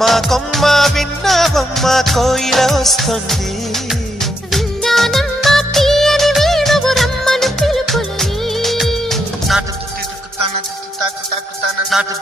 కొమ్మ కొమ్మ విన్నావమ్మ కోయిల వస్తుంది. విన్నానమ్మా తీయని వేణువు రమ్మను పిలుపులని. నాటు తాకు తాకు తాకు నాటు